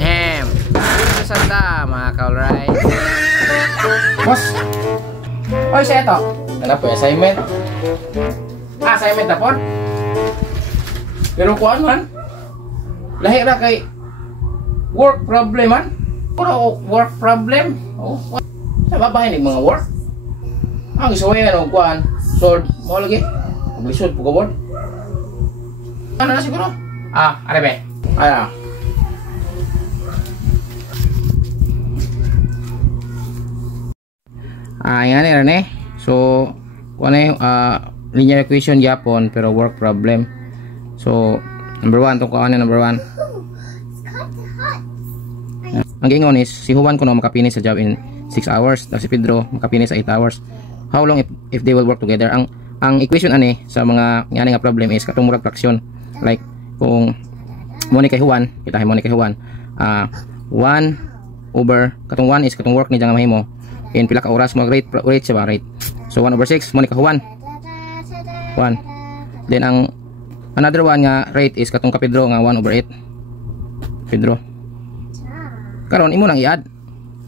Dito sa ta, mga ka-alright. Boss! Oy, siya ito. Ano po, assignment? Assignment na po? Pero kuhaan man, lahi ra kay work problem man. Puro work problem. Oh, sa babae ni mga work. Ang isuwayan o kuhaan, sword mo lagi. Publisod po gawon. Ano na siguro? Ano ba? Ano? Yan eh. So, ano yung linear equation Japon pero work problem. So, number 1 tungkol ano number 1. Ang gingon is si Juan kuno makapinis sa job in 6 hours, tapos si Pedro makapinis sa 8 hours. How long if they will work together? Ang equation ani sa mga ngani nga problem is katong murag fraction. Like kung mo ni kay Juan, kita mo ni kay Juan, 1 over katong 1 is katong work ni jang mahimo. In pila ka oras mo rate siya ba rate. So 1 over 6 mo ni ka Juan. 1. Then ang another one nga rate is katong ka Pedro nga 1 over 8. Pedro. Karon imo nang i-add.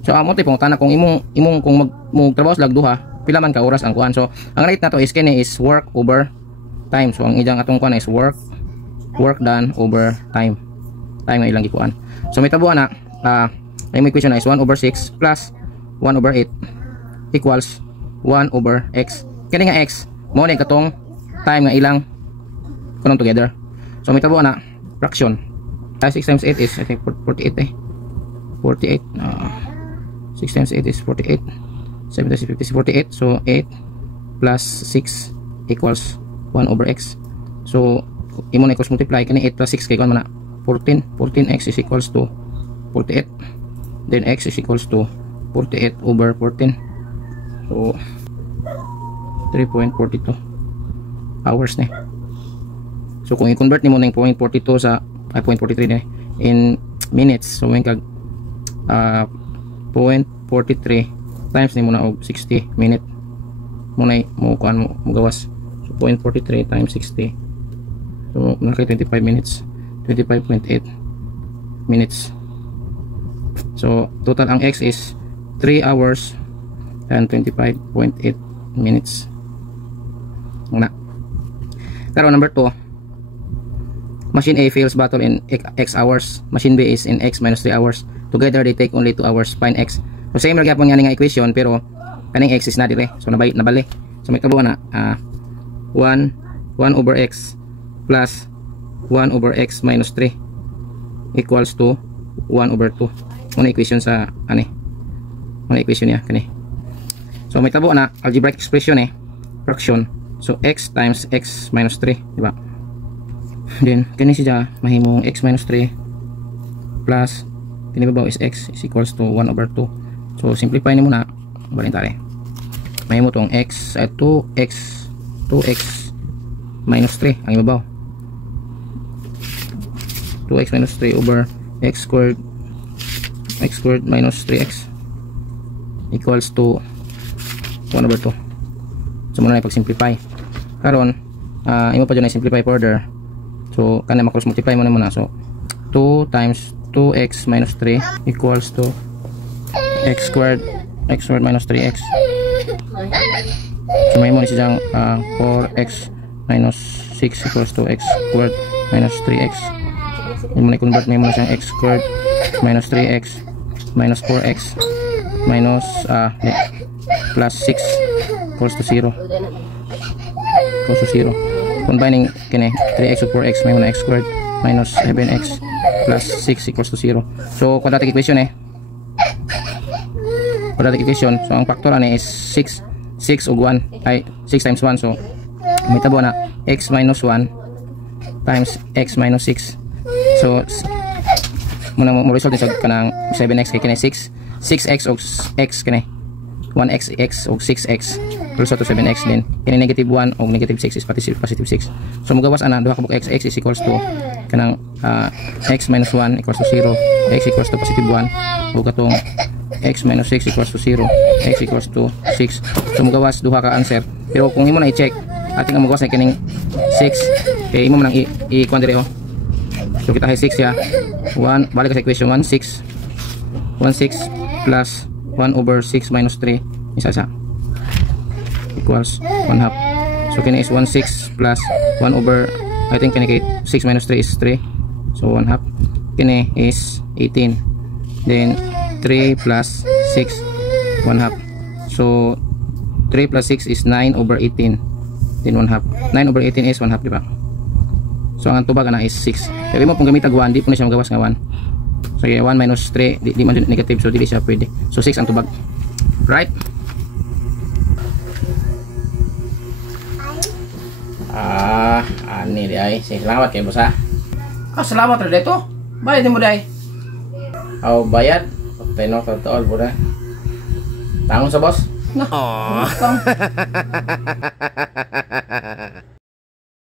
So amo tay pangutana kung imong kung magtrabaho lag duha, pila man ka oras ang kuan. So ang rate nato is kini is work over time. So ang ijang atong kuan is work done over time. Time nga ilang gikuan. So may tabuan na ang equation na is 1 over 6 plus 1 over 8 equals 1 over x. Kani nga x mo ni katong time nga ilang kuno together. So may tabuan na fraction. 6 times 8 is I think 48 eh. 48 6 times 8 is 48. 7 times 50 is 48. So 8 plus 6 equals 1 over x. So imo na equals multiply kani 8 plus 6 kay kuan man na 14x is equals to 48. Then x is equals to 48 over 14. So 3.42 hours na. So kung i-convert nimo ng 0.42 sa 0.43 na in minutes, so when kag 0.43 times nimo na og 60 minute mo kuan mo gawas. So 0.43 times 60, so naka 25 minutes, 25.8 minutes. So total ang x is 3 hours and 25.8 minutes. Una. Karon number 2. Machine A fails battle in x hours. Machine B is in x minus 3 hours. Together they take only 2 hours. Find x. So same ra gyapon nga nga equation pero kaning x is na dire. So nabali. So may tabuan na 1 over x plus 1 over x minus 3 equals to 1 over 2. Muna equation sa ani. Muna equation niya kani. So may tabo na algebraic expression fraction. So x times x minus 3, di ba? Then kani siya mahimong x minus 3 plus kini babaw is x is equals to 1 over 2. So simplify ni muna balin tare. Mahimo tong x ay 2x minus 3 ang ibabaw. 2x minus 3 over x squared minus 3x equals to 1 over 2. So muna na ipag-simplify. Karon imo pa dyan na simplify further. So kana ma-cross multiply mo na muna. So 2 times 2x minus 3 equals to x squared minus 3x. So may mo ni siyang 4x minus 6 equals to x squared minus 3x. Imo na i-convert mo na siyang x squared minus 3x minus 4x minus plus 6 equals to 0. Combining kini 3x with 4x may muna x squared minus 7x plus 6 equals to 0. So quadratic equation so ang factor ani is 6 ug 1 ay 6 times 1. So may tabo na x minus 1 times x minus 6. So muna mo result sa kanang 7x kay kini 6x og x kini 1x og 6x equals to 7x. Then kini negative 1 og negative 6 is positive 6. So magawas ana duha ka bug x is equals to kanang x minus 1 equals to 0, x equals to positive 1 ug katong x minus 6 equals to 0, x equals to 6. So magawas duha ka answer. Pero kung imo na i-check ating magawas na kining 6 kay imo man i-kuan dire So kita hay 6 ya. 1 balik sa equation 1 6. 1 6 plus 1 over 6 minus 3 isa equals 1 half. So kini is 1 6 plus 1 over, I think kini 6 minus 3 is 3. So 1 half. Kini is 18. Then 3 plus 6 1 half. So 3 plus 6 is 9 over 18. Then 1 half. 9 over 18 is 1 half, di ba? So ang tubag na is 6. Kaya mo pong gamitag 1, di po na siya magawas nga 1. So 1 minus 3, di man negative, so di siya pwede. So 6 ang tubag. Right? Ani di ay. Sige, salamat kayo boss ha. Salamat rin dito. Bayad mo day. Bayad. Tenok total po na. Tangon sa boss. No.